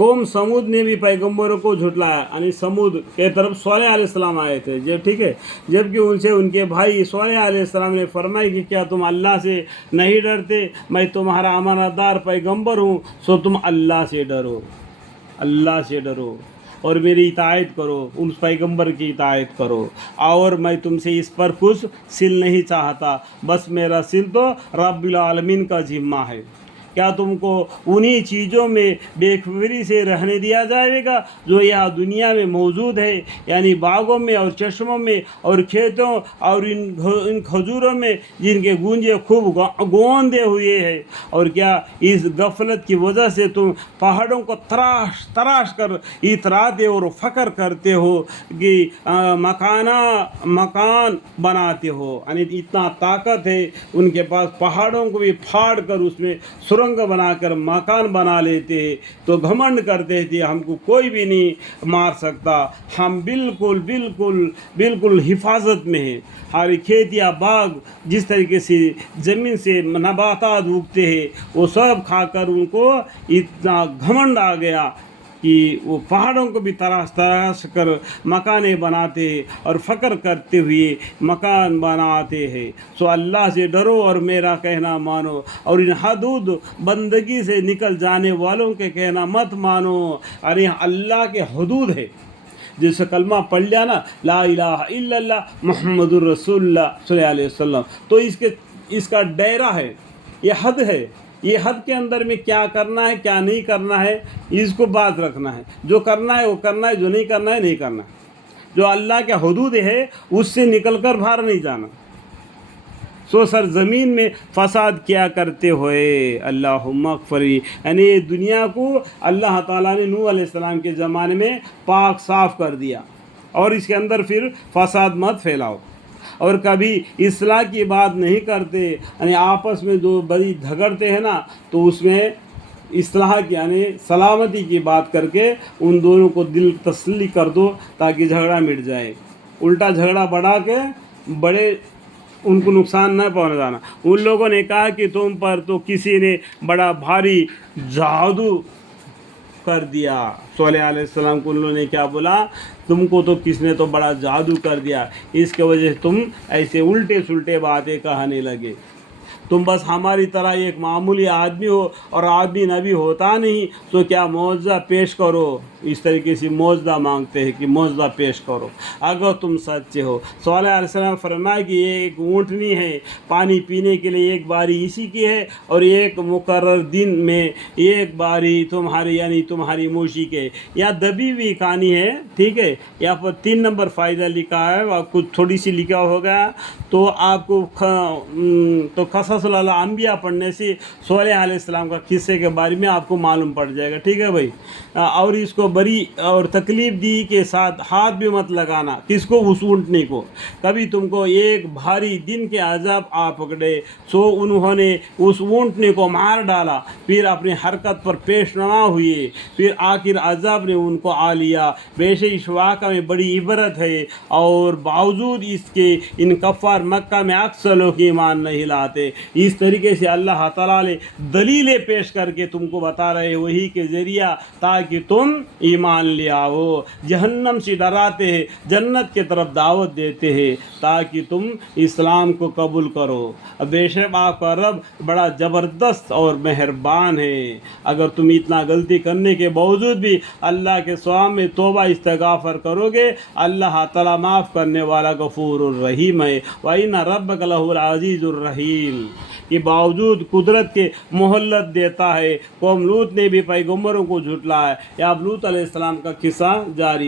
कौम समूद ने भी पैगंबरों को झुटलाया, यानी समूद के तरफ सोलेह अलैहिस्सलाम आए थे जो, ठीक है। जबकि उनसे उनके भाई सोलेह अलैहिस्सलाम ने फरमाया कि क्या तुम अल्लाह से नहीं डरते, मैं तुम्हारा अमानतदार पैगंबर हूँ, सो तुम अल्लाह से डरो, अल्लाह से डरो और मेरी इताअत करो, उस पैगंबर की इताअत करो। और मैं तुमसे इस पर कुछ सिल नहीं चाहता, बस मेरा सिल तो रब्बुल आलमीन का जिम्मा है। क्या तुमको उन्हीं चीज़ों में बेखबरी से रहने दिया जाएगा जो यहाँ दुनिया में मौजूद है, यानी बागों में और चश्मों में और खेतों और इन खजूरों में जिनके गूंजे खूब गोंदे हुए हैं। और क्या इस गफलत की वजह से तुम पहाड़ों को तराश तराश कर इतराते और फ़क्र करते हो कि मकान बनाते हो, यानी इतना ताकत है उनके पास, पहाड़ों को भी फाड़ कर उसमें सुरंग बनाकर मकान बना लेते, तो घमंड करते थे हमको कोई भी नहीं मार सकता, हम बिल्कुल बिल्कुल बिल्कुल हिफाजत में हैं। हमारी खेत या बाग जिस तरीके से ज़मीन से नबातात उगते हैं वो सब खाकर उनको इतना घमंड आ गया कि वो पहाड़ों को भी तराश तराश कर मकाने बनाते हैं और फ़क्र करते हुए मकान बनाते हैं। सो अल्लाह से डरो और मेरा कहना मानो, और इन हदूद बंदगी से निकल जाने वालों के कहना मत मानो। अरे अल्लाह के हदूद है, जैसे कलमा पढ़ लिया ना, ला इलाहा इल्लल्लाह मुहम्मदुर रसूलुल्लाह सल्लल्लाहु अलैहि वसल्लम, तो इसका दायरा है, ये हद है। ये हद के अंदर में क्या करना है क्या नहीं करना है इसको बात रखना है, जो करना है वो करना है, जो नहीं करना है नहीं करना है। जो अल्लाह के हदूद है उससे निकल कर बाहर नहीं जाना। सो सर ज़मीन में फसाद क्या करते हुए अल्लाहुम्मा अग़फ़िरी, यानी दुनिया को अल्लाह ताला ने नूह अलैहिस्सलाम के ज़माने में पाक साफ़ कर दिया, और इसके अंदर फिर फसाद मत फैलाओ। और कभी इस्लाह की बात नहीं करते, यानी आपस में जो बड़ी झगड़ते हैं ना, तो उसमें इस्लाह की यानी सलामती की बात करके उन दोनों को दिल तसल्ली कर दो ताकि झगड़ा मिट जाए। उल्टा झगड़ा बढ़ा के बड़े उनको नुकसान न पहुंचाना। उन लोगों ने कहा कि तुम पर तो किसी ने बड़ा भारी जादू कर दिया। सोलेह अलैहिस्सलाम को उन्होंने क्या बोला, तुमको तो किसने तो बड़ा जादू कर दिया, इसके वजह से तुम ऐसे उल्टे सुल्टे बातें कहने लगे। तुम बस हमारी तरह एक मामूली आदमी हो और आदमी नबी होता नहीं, तो क्या मौजज़ा पेश करो। इस तरीके से मौजज़ा मांगते हैं कि मौजज़ा पेश करो अगर तुम सच्चे हो। सोलेह अलैहिस्सलाम फरमाया कि ये एक ऊँटनी है, पानी पीने के लिए एक बारी इसी की है, और एक मुकर्रर दिन में एक बारी तुम्हारी यानी तुम्हारी मूशी के या दबी हुई कहानी है, ठीक है। यहाँ पर 3 नंबर फ़ायदा लिखा है और कुछ थोड़ी सी लिखा होगा, तो आपको तो क़ससुल अंबिया पढ़ने से सोलेह अलैहिस्सलाम का किस्से के बारे में आपको मालूम पड़ जाएगा, ठीक है भाई। और इसको बड़ी और तकलीफ़ दी के साथ हाथ भी मत लगाना, किसको, उस ऊँटनी को। कभी तुमको एक भारी दिन के अज़ाब आ पकड़े, सो उन्होंने उस ऊँटनी को मार डाला, फिर अपनी हरकत पर पेश नवा हुए, फिर आखिर अज़ाब ने उनको आ लिया। वैसे इस वाक़ा में बड़ी इबरत है, और बावजूद इसके इन कफ़ार मक्का में अक्सर लोग ईमान नहीं लाते। इस तरीके से अल्लाह ताला ने दलीलें पेश करके तुमको बता रहे वही के ज़रिया, ताकि तुम ईमान ले आओ। जहन्नम से डराते हैं, जन्नत की तरफ दावत देते हैं, ताकि तुम इस्लाम को कबूल करो। बेशक आपका रब बड़ा ज़बरदस्त और मेहरबान है। अगर तुम इतना गलती करने के बावजूद भी अल्लाह के सामने तौबा इस्तिग़फ़ार करोगे, अल्लाह ताला माफ़ करने वाला गफ़ूरुर रहीम है। व इन्ना रब्बका लहुल अज़ीज़ुर रहीम के बावजूद कुदरत के मोहल्लत देता है। कौम लूत ने भी पैगंबरों को झुटलाया। या लूत अलैहिस्सलाम का किस्सा जारी।